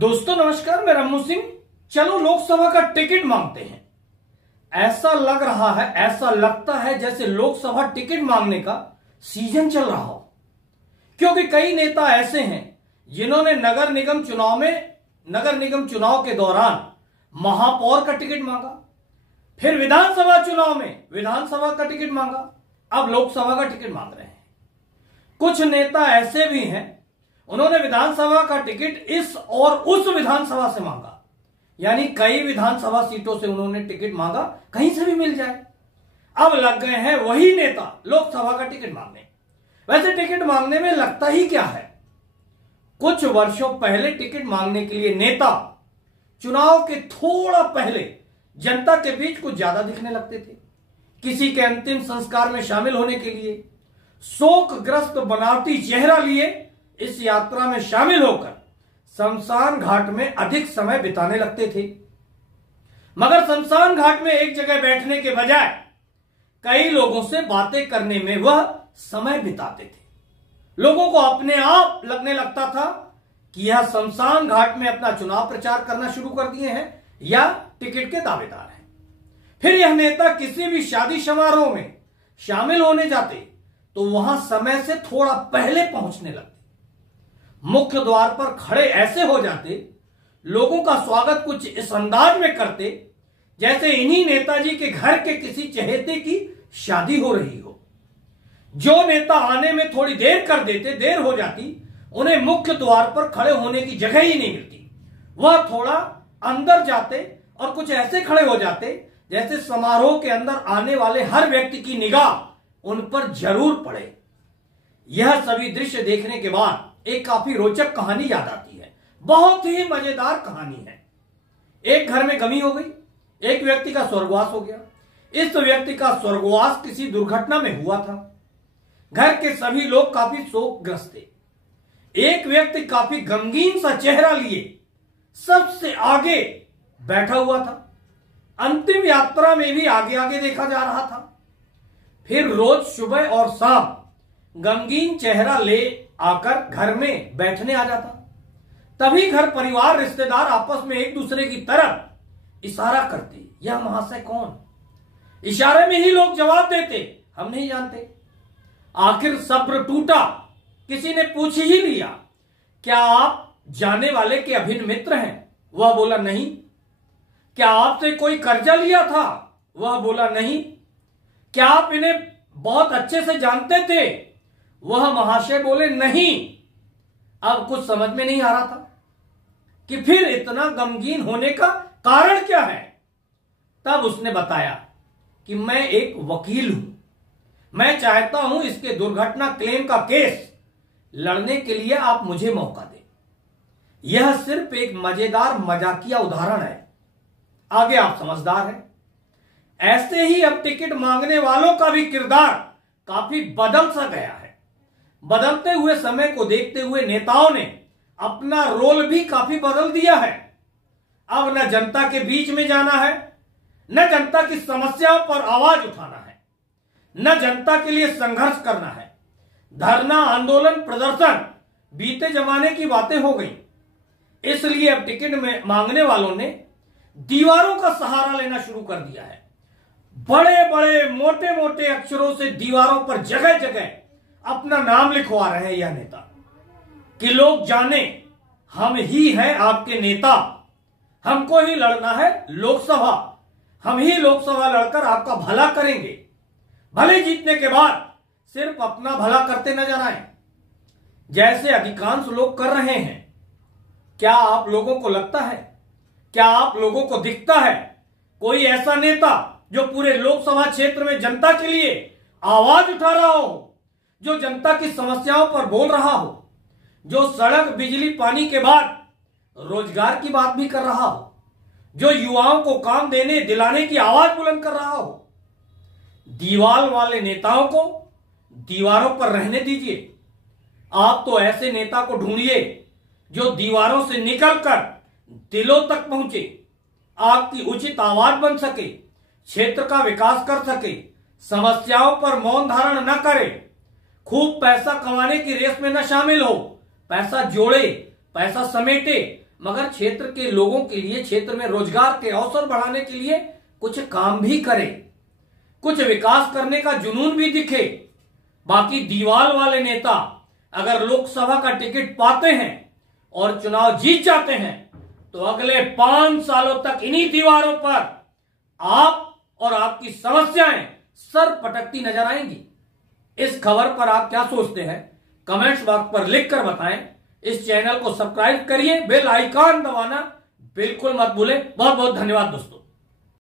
दोस्तों नमस्कार, मैं रमू सिंह। चलो लोकसभा का टिकट मांगते हैं। ऐसा लग रहा है, ऐसा लगता है जैसे लोकसभा टिकट मांगने का सीजन चल रहा हो, क्योंकि कई नेता ऐसे हैं जिन्होंने नगर निगम चुनाव के दौरान महापौर का टिकट मांगा, फिर विधानसभा चुनाव में विधानसभा का टिकट मांगा, अब लोकसभा का टिकट मांग रहे हैं। कुछ नेता ऐसे भी हैं, उन्होंने विधानसभा का टिकट इस और उस विधानसभा से मांगा, यानी कई विधानसभा सीटों से उन्होंने टिकट मांगा, कहीं से भी मिल जाए। अब लग गए हैं वही नेता लोकसभा का टिकट मांगने। वैसे टिकट मांगने में लगता ही क्या है? कुछ वर्षों पहले टिकट मांगने के लिए नेता चुनाव के थोड़ा पहले जनता के बीच कुछ ज्यादा दिखने लगते थे। किसी के अंतिम संस्कार में शामिल होने के लिए शोकग्रस्त बनावटी चेहरा लिए इस यात्रा में शामिल होकर शमशान घाट में अधिक समय बिताने लगते थे। मगर शमशान घाट में एक जगह बैठने के बजाय कई लोगों से बातें करने में वह समय बिताते थे। लोगों को अपने आप लगने लगता था कि यह शमशान घाट में अपना चुनाव प्रचार करना शुरू कर दिए हैं या टिकट के दावेदार हैं। फिर यह नेता किसी भी शादी समारोह में शामिल होने जाते तो वहां समय से थोड़ा पहले पहुंचने लगते, मुख्य द्वार पर खड़े ऐसे हो जाते, लोगों का स्वागत कुछ इस अंदाज में करते जैसे इन्हीं नेताजी के घर के किसी चहेते की शादी हो रही हो। जो नेता आने में थोड़ी देर कर देते, देर हो जाती, उन्हें मुख्य द्वार पर खड़े होने की जगह ही नहीं मिलती। वह थोड़ा अंदर जाते और कुछ ऐसे खड़े हो जाते जैसे समारोह के अंदर आने वाले हर व्यक्ति की निगाह उन पर जरूर पड़े। यह सभी दृश्य देखने के बाद एक काफी रोचक कहानी याद आती है। बहुत ही मजेदार कहानी है। एक घर में गमी हो गई, एक व्यक्ति का स्वर्गवास हो गया। इस व्यक्ति का स्वर्गवास किसी दुर्घटना में हुआ था। घर के सभी लोग काफी शोकग्रस्त थे। एक व्यक्ति काफी गमगीन सा चेहरा लिए सबसे आगे बैठा हुआ था। अंतिम यात्रा में भी आगे आगे देखा जा रहा था। फिर रोज सुबह और शाम गमगीन चेहरा ले आकर घर में बैठने आ जाता। तभी घर परिवार रिश्तेदार आपस में एक दूसरे की तरफ इशारा करते, यह महाशय कौन? इशारे में ही लोग जवाब देते, हम नहीं जानते। आखिर सब्र टूटा, किसी ने पूछ ही लिया, क्या आप जाने वाले के अभिन्न मित्र हैं? वह बोला नहीं। क्या आपसे कोई कर्जा लिया था? वह बोला नहीं। क्या आप इन्हें बहुत अच्छे से जानते थे? वह महाशय बोले नहीं। अब कुछ समझ में नहीं आ रहा था कि फिर इतना गमगीन होने का कारण क्या है। तब उसने बताया कि मैं एक वकील हूं, मैं चाहता हूं इसके दुर्घटना क्लेम का केस लड़ने के लिए आप मुझे मौका दें। यह सिर्फ एक मजेदार मजाकिया उदाहरण है, आगे आप समझदार हैं। ऐसे ही अब टिकट मांगने वालों का भी किरदार काफी बदल सा गया है। बदलते हुए समय को देखते हुए नेताओं ने अपना रोल भी काफी बदल दिया है। अब न जनता के बीच में जाना है, न जनता की समस्याओं पर आवाज उठाना है, न जनता के लिए संघर्ष करना है। धरना, आंदोलन, प्रदर्शन बीते जमाने की बातें हो गई। इसलिए अब टिकट में मांगने वालों ने दीवारों का सहारा लेना शुरू कर दिया है। बड़े बड़े मोटे मोटे अक्षरों से दीवारों पर जगह जगह अपना नाम लिखवा रहे हैं यह नेता, कि लोग जाने हम ही हैं आपके नेता, हमको ही लड़ना है लोकसभा, हम ही लोकसभा लड़कर आपका भला करेंगे। भले जीतने के बाद सिर्फ अपना भला करते नजर आए, जैसे अधिकांश लोग कर रहे हैं। क्या आप लोगों को लगता है, क्या आप लोगों को दिखता है कोई ऐसा नेता जो पूरे लोकसभा क्षेत्र में जनता के लिए आवाज उठा रहा हो, जो जनता की समस्याओं पर बोल रहा हो, जो सड़क, बिजली, पानी के बाद रोजगार की बात भी कर रहा हो, जो युवाओं को काम देने दिलाने की आवाज बुलंद कर रहा हो? दीवार वाले नेताओं को दीवारों पर रहने दीजिए। आप तो ऐसे नेता को ढूंढिए जो दीवारों से निकलकर दिलों तक पहुंचे, आपकी उचित आवाज बन सके, क्षेत्र का विकास कर सके, समस्याओं पर मौन धारण न करे, खूब पैसा कमाने की रेस में न शामिल हो, पैसा जोड़े, पैसा समेटे, मगर क्षेत्र के लोगों के लिए, क्षेत्र में रोजगार के अवसर बढ़ाने के लिए कुछ काम भी करे, कुछ विकास करने का जुनून भी दिखे। बाकी दीवाल वाले नेता अगर लोकसभा का टिकट पाते हैं और चुनाव जीत जाते हैं तो अगले 5 सालों तक इन्हीं दीवारों पर आप और आपकी समस्याएं सर पटकती नजर आएंगी। इस खबर पर आप क्या सोचते हैं, कमेंट्स बॉक्स पर लिखकर बताएं। इस चैनल को सब्सक्राइब करिए, बेल आइकॉन दबाना बिल्कुल मत भूलें। बहुत बहुत धन्यवाद दोस्तों।